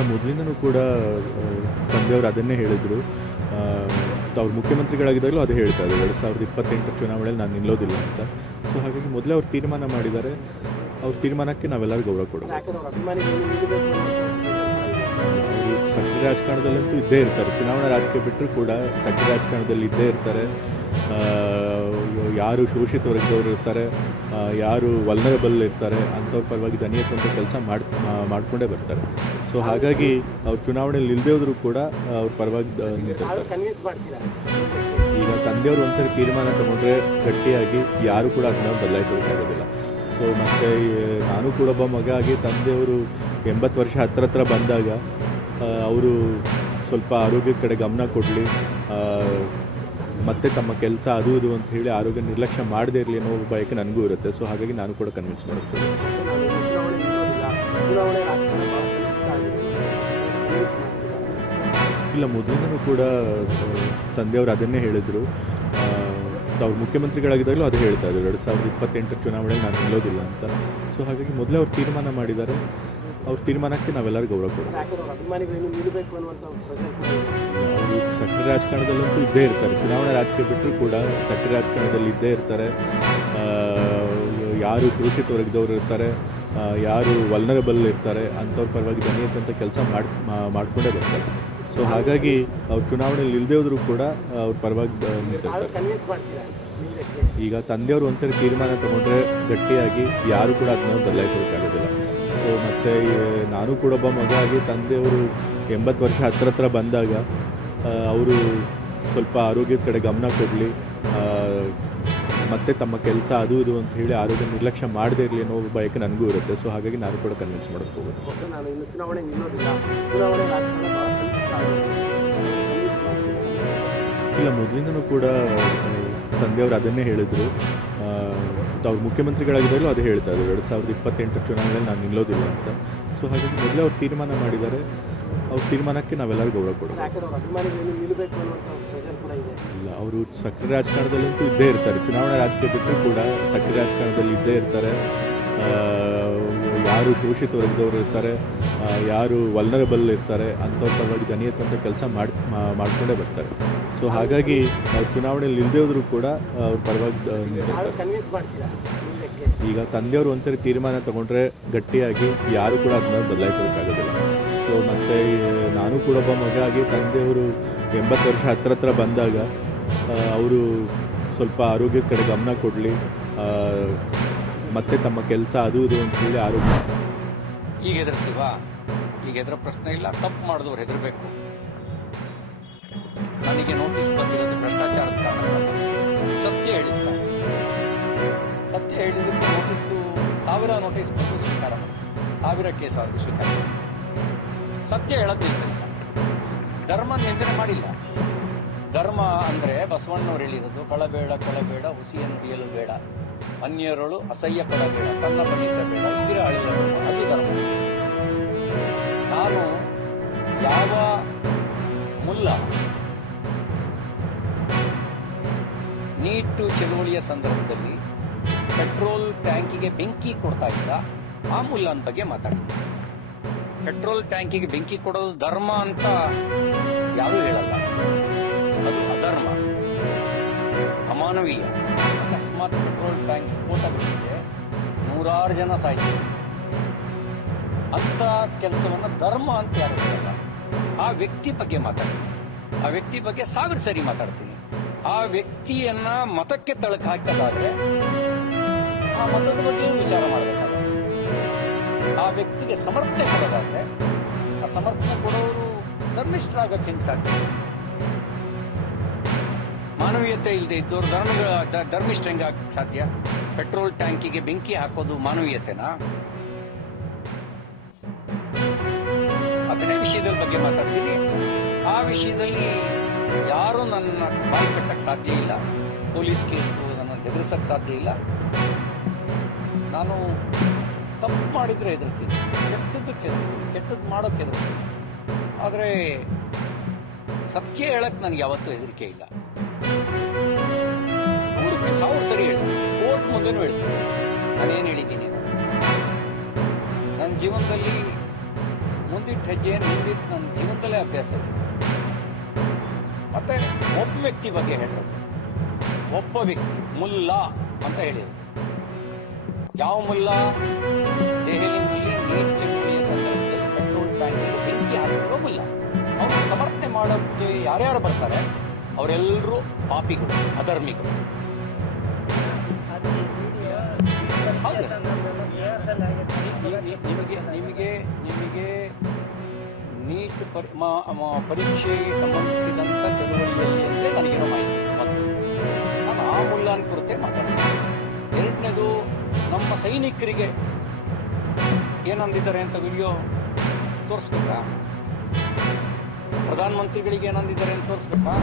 ಇಲ್ಲ, ಮೊದಲಿಂದನೂ ಕೂಡ ತಂದೆಯವರು ಅದನ್ನೇ ಹೇಳಿದರು. ಅವ್ರು ಮುಖ್ಯಮಂತ್ರಿಗಳಾಗಿದ್ದಾಗಲೂ ಅದೇ ಹೇಳ್ತಾ ಇದ್ದಾರೆ, 2028 ಚುನಾವಣೆಯಲ್ಲಿ ನಾನು ನಿಲ್ಲೋದಿಲ್ಲ ಅಂತ. ಸೊ ಹಾಗಾಗಿ ಮೊದಲೇ ಅವ್ರು ತೀರ್ಮಾನ ಮಾಡಿದ್ದಾರೆ. ಅವ್ರ ತೀರ್ಮಾನಕ್ಕೆ ನಾವೆಲ್ಲರೂ ಗೌರವ ಕೊಡಬೇಕು. ಅವರು ಸಕ್ರಿಯ ರಾಜಕಾರಣದಲ್ಲಂತೂ ಇದ್ದೇ ಇರ್ತಾರೆ. ಚುನಾವಣಾ ರಾಜಕೀಯ ಬಿಟ್ಟರು ಕೂಡ ಸಕ್ರಿಯ ರಾಜಕಾರಣದಲ್ಲಿ ಇದ್ದೇ ಇರ್ತಾರೆ. ಯಾರು ಶೋಷಿತ ವರ್ಗದವರು ಇರ್ತಾರೆ, ಯಾರು ವಲ್ನರಬಲ್ ಇರ್ತಾರೆ, ಅಂಥವ್ರ ಪರವಾಗಿ ದನಿ ಎತ್ತುವಂಥ ಕೆಲಸ ಮಾಡಿಕೊಂಡೇ ಬರ್ತಾರೆ. ಸೊ ಹಾಗಾಗಿ ಅವ್ರು ಚುನಾವಣೆಯಲ್ಲಿ ನಿಲ್ಲದೇ ಹೋದರೂ ಕೂಡ ಅವ್ರ ಪರವಾಗಿ ನಿಂತಿರ್ತಾರೆ. ಈಗ ತಂದೆಯವರು ಒಂದ್ಸರಿ ತೀರ್ಮಾನ ತಗೊಂಡ್ರೆ ಗಟ್ಟಿಯಾಗಿ ಯಾರು ಕೂಡ ಅದನ್ನ ಬದಲಾಯಿಸೋಕ್ಕಾಗೋದಿಲ್ಲ. ಸೊ ಮತ್ತು ನಾನು ಕೂಡ ಒಬ್ಬ ಮಗ ಆಗಿ ತಂದೆಯವರು 80 ವರ್ಷ ಹತ್ರ ಬಂದಾಗ ಅವರು ಸ್ವಲ್ಪ ಆರೋಗ್ಯದ ಕಡೆ ಗಮನ ಕೊಡಲಿ, ಮತ್ತು ತಮ್ಮ ಕೆಲಸ ಅದು ಇದು ಅಂತ ಹೇಳಿ ಆರೋಗ್ಯ ನಿರ್ಲಕ್ಷ್ಯ ಮಾಡದೇ ಇರಲಿ ಅನ್ನೋ ಬಯಕೆ ನನಗೂ ಇರುತ್ತೆ. ಸೊ ಹಾಗಾಗಿ ನಾನು ಕೂಡ ಕನ್ವಿನ್ಸ್ ಮಾಡ್ತೀನಿ. ಇಲ್ಲ, ಮೊದಲಿಂದನೂ ಕೂಡ ತಂದೆಯವರು ಅದನ್ನೇ ಹೇಳಿದರು. ಅವ್ರು ಮುಖ್ಯಮಂತ್ರಿಗಳಾಗಿದ್ದಾಗಲೂ ಅದೇ ಹೇಳ್ತಾ ಇದ್ದಾರೆ, 2028 ಚುನಾವಣೆಯಲ್ಲಿ ನಾನು ನಿಲ್ಲೋದಿಲ್ಲ ಅಂತ. ಸೊ ಹಾಗಾಗಿ ಮೊದಲೇ ಅವ್ರು ತೀರ್ಮಾನ ಮಾಡಿದ್ದಾರೆ. ಅವ್ರ ತೀರ್ಮಾನಕ್ಕೆ ನಾವೆಲ್ಲರೂ ಗೌರವ ಕೊಡಬೇಕು. ಅವರು ಸಕ್ರಿಯ ರಾಜಕಾರಣದಲ್ಲಂತೂ ಇದ್ದೇ ಇರ್ತಾರೆ. ಚುನಾವಣಾ ರಾಜಕೀಯ ಬಿಟ್ಟರು ಕೂಡ ಸಕ್ರಿಯ ರಾಜಕಾರಣದಲ್ಲಿ ಇದ್ದೇ ಇರ್ತಾರೆ. ಯಾರು ಶೋಷಿತ ವರ್ಗದವರು ಇರ್ತಾರೆ, ಯಾರು ವಲ್ನರಬಲ್ ಇರ್ತಾರೆ, ಅಂಥವ್ರ ಪರವಾಗಿ ದನಿ ಎತ್ತುವಂಥ ಕೆಲಸ ಮಾಡಿಕೊಂಡೇ ಬರ್ತಾರೆ. ಸೊ ಹಾಗಾಗಿ ಅವ್ರು ಚುನಾವಣೆಯಲ್ಲಿ ನಿಲ್ಲದೇ ಹೋದರೂ ಕೂಡ ಅವ್ರ ಪರವಾಗಿ ನಿಂತಿರ್ತಾರೆ. ಈಗ ತಂದೆಯವರು ಒಂದ್ಸರಿ ತೀರ್ಮಾನ ತಗೊಂಡ್ರೆ ಗಟ್ಟಿಯಾಗಿ ಯಾರು ಕೂಡ ಅದನ್ನ ಬದಲಾಯಿಸೋಕ್ಕಾಗೋದಿಲ್ಲ. ಸೊ ಮತ್ತು ನಾನು ಕೂಡ ಒಬ್ಬ ಮಗ ಆಗಿ ತಂದೆಯವರು 80 ವರ್ಷ ಹತ್ರ ಬಂದಾಗ ಅವರು ಸ್ವಲ್ಪ ಆರೋಗ್ಯದ ಕಡೆ ಗಮನ ಕೊಡಲಿ, ಮತ್ತು ತಮ್ಮ ಕೆಲಸ ಅದು ಇದು ಅಂತ ಹೇಳಿ ಆರೋಗ್ಯ ನಿರ್ಲಕ್ಷ್ಯ ಮಾಡದೇ ಇರಲಿ ಅನ್ನೋ ಬಯಕೆ ನನಗೂ ಇರುತ್ತೆ. ಸೊ ಹಾಗಾಗಿ ನಾನು ಕೂಡ ಕನ್ವಿನ್ಸ್ ಮಾಡೋಕ್ಕೆ ಹೋಗೋದು. ಇಲ್ಲ, ಮೊದಲಿಂದನೂ ಕೂಡ ತಂದೆಯವರು ಅದನ್ನೇ ಹೇಳಿದರು. ಅವ್ರು ಮುಖ್ಯಮಂತ್ರಿಗಳಾಗಿದ್ದಾಗಲೂ ಅದೇ ಹೇಳ್ತಾ ಇದ್ದಾರೆ, 2028 ಚುನಾವಣೆಯಲ್ಲಿ ನಾನು ನಿಲ್ಲೋದಿಲ್ಲ ಅಂತ. ಸೊ ಹಾಗಾಗಿ ಮೊದಲೇ ಅವ್ರು ತೀರ್ಮಾನ ಮಾಡಿದ್ದಾರೆ. ಅವ್ರ ತೀರ್ಮಾನಕ್ಕೆ ನಾವೆಲ್ಲರೂ ಗೌರವ ಕೊಡಬೇಕು. ಇಲ್ಲ, ಅವರು ಸಕ್ರಿಯ ರಾಜಕಾರಣದಲ್ಲಂತೂ ಇದ್ದೇ ಇರ್ತಾರೆ. ಚುನಾವಣಾ ರಾಜಕೀಯ ಬಿಟ್ಟರು ಕೂಡ ಸಕ್ರಿಯ ರಾಜಕಾರಣದಲ್ಲಿ ಇದ್ದೇ ಇರ್ತಾರೆ. ಯಾರು ಶೋಷಿತ ವರ್ಗದವರು ಇರ್ತಾರೆ, ಯಾರು ವಲ್ನರಬಲ್ ಇರ್ತಾರೆ, ಅಂಥವ್ರ ಪರವಾಗಿ ದನಿ ಎತ್ತುವಂಥ ಕೆಲಸ ಮಾಡಿಕೊಂಡೇ ಬರ್ತಾರೆ. ಸೊ ಹಾಗಾಗಿ ಅವ್ರು ಚುನಾವಣೆಯಲ್ಲಿ ನಿಲ್ಲದೇ ಹೋದರೂ ಕೂಡ ಅವ್ರ ಪರವಾಗಿ ನಿಂತಿರ್ತಾರೆ. ಈಗ ತಂದೆಯವರು ಒಂದ್ಸರಿ ತೀರ್ಮಾನ ತಗೊಂಡ್ರೆ ಗಟ್ಟಿಯಾಗಿ ಯಾರು ಕೂಡ ಅದನ್ನ ಬದಲಾಯಿಸೋಕ್ಕಾಗೋದಿಲ್ಲ. ಸೊ ಮತ್ತು ನಾನು ಕೂಡ ಒಬ್ಬ ಮಗ ಆಗಿ ತಂದೆಯವರು 80 ವರ್ಷ ಹತ್ರ ಬಂದಾಗ ಅವರು ಸ್ವಲ್ಪ ಆರೋಗ್ಯದ ಕಡೆ ಗಮನ ಕೊಡಲಿ, ಮತ್ತು ತಮ್ಮ ಕೆಲಸ ಅದು ಇದು ಅಂತ ಹೇಳಿ ಆರೋಗ್ಯ. ಈಗ ಹೆದರ್ತೀವಾ? ಈಗ ಹೆದರೋ ಪ್ರಶ್ನೆ ಇಲ್ಲ. ತಪ್ಪು ಮಾಡಿದವ್ರು ಹೆದರಬೇಕು. ನನಗೆ ನೋಟಿಸ್ ಬಂದಿರೋದು ಭ್ರಷ್ಟಾಚಾರದ ಕಾರಣ. ಸತ್ಯ ಹೇಳಿದ್ದ, ಸತ್ಯ ಹೇಳಿದ್ದಕ್ಕೆ ನೋಟಿಸು 1000 ನೋಟಿಸ್ ಬಂದು ಸ್ವೀಕಾರ, 1000 ಕೇಸ್ ಆದರೂ ಸ್ವೀಕಾರ. ಸತ್ಯ ಹೇಳೋದು ನಿಲ್ಲಿಸಿಲ್ಲ. ಧರ್ಮ ನಿಂದನೆ ಮಾಡಿಲ್ಲ. ಧರ್ಮ ಅಂದರೆ ಬಸವಣ್ಣವ್ರು ಹೇಳಿರೋದು, ಕಳಬೇಡ ಕೊಳಬೇಡ, ಹುಸಿಯನ್ನು ಬಿಯಲು ಬೇಡ, ಅನ್ಯರಳು ಅಸಹ್ಯ ಪಡಬೇಡ, ತನ್ನ ಬಲಿಸಬೇಡ, ಇದಿರ ಅಳಿಯಬೇಡ, ಅದು ಧರ್ಮ. ನಾನು ಯಾವ ಮುಲ್ಲ ನೀಟು ಚಳುವಳಿಯ ಸಂದರ್ಭದಲ್ಲಿ ಪೆಟ್ರೋಲ್ ಟ್ಯಾಂಕಿಗೆ ಬೆಂಕಿ ಕೊಡ್ತಾ ಇದ್ದ ಆ ಮುಲ್ಲನ ಬಗ್ಗೆ ಮಾತಾಡಿದ್ದೆ. ಪೆಟ್ರೋಲ್ ಟ್ಯಾಂಕಿಗೆ ಬೆಂಕಿ ಕೊಡೋದು ಧರ್ಮ ಅಂತ ಯಾರೂ ಹೇಳಲ್ಲ. ಅದು ಅಧರ್ಮ, ಅಮಾನವೀಯ. ಅಕಸ್ಮಾತ್ ಪೆಟ್ರೋಲ್ ಟ್ಯಾಂಕ್ ಸ್ಫೋಟ ಬಿಟ್ಟಿದೆ, 100 ಜನ ಸಾಯ್ತಾರೆ. ಅಂತ ಕೆಲಸವನ್ನ ಧರ್ಮ ಅಂತ ಯಾರು ಹೇಳಲ್ಲ. ಆ ವ್ಯಕ್ತಿ ಬಗ್ಗೆ ಮಾತಾಡ್ತೀನಿ. ಆ ವ್ಯಕ್ತಿ ಬಗ್ಗೆ 1000 ಸರಿ ಮಾತಾಡ್ತೀನಿ. ಆ ವ್ಯಕ್ತಿಯನ್ನ ಮತಕ್ಕೆ ತಳಕ ಹಾಕೋದಾದ್ರೆ ಆ ಮತದ ಬಗ್ಗೆ ವಿಚಾರ ಮಾಡಬೇಕಾಗುತ್ತೆ. ಆ ವ್ಯಕ್ತಿಗೆ ಸಮರ್ಥನೆ ಕೊಡೋದಾದ್ರೆ ಆ ಸಮರ್ಥನೆ ಕೊಡೋರು ಧರ್ಮಿಷ್ಠರಾಗಕ್ಕೆ ಹೆಂಗ್ ಸಾಧ್ಯ? ಮಾನವೀಯತೆ ಇಲ್ಲದೆ ಇದ್ದವರು ಧರ್ಮಿಷ್ಠ ಹೆಂಗಾಗಕ್ಕೆ ಸಾಧ್ಯ? ಪೆಟ್ರೋಲ್ ಟ್ಯಾಂಕಿಗೆ ಬೆಂಕಿ ಹಾಕೋದು ಮಾನವೀಯತೆನಾ? ಅದನ್ನೇ ವಿಷಯದ ಬಗ್ಗೆ ಮಾತಾಡ್ತೀನಿ. ಆ ವಿಷಯದಲ್ಲಿ ಯಾರು ನನ್ನ ಬಾಯಿ ಕಟ್ಟಕ್ಕೆ ಸಾಧ್ಯ ಇಲ್ಲ. ಪೊಲೀಸ್ ಕೇಸು ನನ್ನ ಹೆದರ್ಸಕ್ಕೆ ಸಾಧ್ಯ ಇಲ್ಲ. ನಾನು ತಪ್ಪು ಮಾಡಿದ್ರೆ ಹೆದರ್ತೀನಿ, ಕೆಟ್ಟದ್ದಕ್ಕೆ ಹೆದರ್ತೀನಿ, ಕೆಟ್ಟದ್ದು ಮಾಡೋಕ್ಕೆ ಹೆದರ್ತೀನಿ. ಆದರೆ ಸತ್ಯ ಹೇಳಕ್ಕೆ ನನಗೆ ಯಾವತ್ತೂ ಹೆದರಿಕೆ ಇಲ್ಲ. 100,000 ಸರಿ ಹೇಳ್ತೀನಿ, ಕೋರ್ಟ್ ಮುಂದೆನೂ ಹೇಳ್ತೀನಿ. ನಾನೇನು ಹೇಳಿದ್ದೀನಿ, ನನ್ನ ಜೀವನದಲ್ಲಿ ಮುಂದಿಟ್ಟು ಹೆಜ್ಜೆಯನ್ನು ಮುಂದಿಟ್ಟು ನನ್ನ ಜೀವನದಲ್ಲೇ ಅಭ್ಯಾಸ ಇದೆ. ಮತ್ತೆ ಒಬ್ಬ ವ್ಯಕ್ತಿ ಬಗ್ಗೆ ಹೇಳೋದು, ಒಬ್ಬ ವ್ಯಕ್ತಿ ಮುಲ್ಲಾ ಅಂತ ಹೇಳಿದರು. ಯಾವ ಮುಲ್ಲಾ? ದೆಹಲಿಯಲ್ಲಿ ನೀಟ್ ಚಳುವಳಿಯ ಸಂದರ್ಭದಲ್ಲಿ ಪೆಟ್ರೋಲ್ ಟ್ಯಾಂಕ್ ಬೆಂಕಿ ಹಾಕಿರೋ ಮುಲ್ಲಾ. ಅವ್ರನ್ನ ಸಮರ್ಥನೆ ಮಾಡೋಕ್ಕೆ ಯಾರ್ಯಾರು ಬರ್ತಾರೆ ಅವರೆಲ್ಲರೂ ಪಾಪಿಗಳು, ಅಧರ್ಮಿಗಳು. ಹೌದು. ನಿಮಗೆ ನೀಟ್ ಪರೀಕ್ಷೆಗೆ ಸಂಬಂಧಿಸಿದಂಥ ಚಳುವಳಿಯಲ್ಲಿ ಅಂದರೆ ನನಗಿರೋ ಮಾಹಿತಿ. ನಾನು ಆ ಮುಲ್ಲಾನ್ ಕುರಿತೇ ಮಾತಾಡ್ತೀನಿ. ಎರಡನೇದು, ನಮ್ಮ ಸೈನಿಕರಿಗೆ ಏನಂದಿದ್ದಾರೆ ಅಂತ ವಿಡಿಯೋ ತೋರಿಸ್ಬೇಕಾ? ಪ್ರಧಾನಮಂತ್ರಿಗಳಿಗೆ ಏನಂದಿದ್ದಾರೆ ಅಂತ ತೋರಿಸ್ಬೇಕಾ?